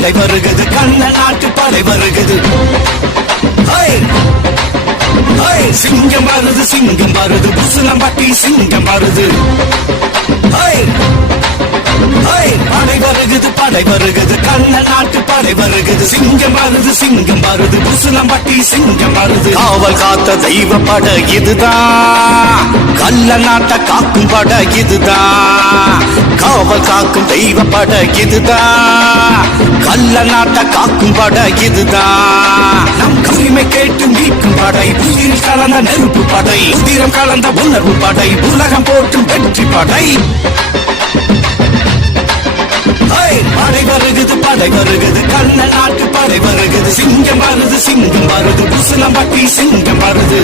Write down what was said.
படை வருகுது கண்ண நாட்டு படை வருகுது சிங்கம் வருது புசுலம்பட்டி சிங்கம் வருது படை வருகுது கண்ண நாட்டு படை வருகுது சிங்கம் வருது புசுலம்பட்டி சிங்கம் வருது காவல் காத்த தெய்வ பட இதுதான் கள்ள நாட்ட காக்கும் பட இதுதான் காவல் காக்கும் தெய்வ பட இதுதான் கள்ள நாட்ட காக்கும் பட இதுதான் நம் உரிமை கேட்டு மீட்கும் படை உயிரில் கலந்த நெருப்பு படை உதிரம் கலந்த உணர்வு படை உலகம் போற்றும் வெற்றி படை படை வருகுது கண்ண நாட்டு படை வருகுது சிங்கம் வருது புசுலம்பட்டி சிங்கம் வருது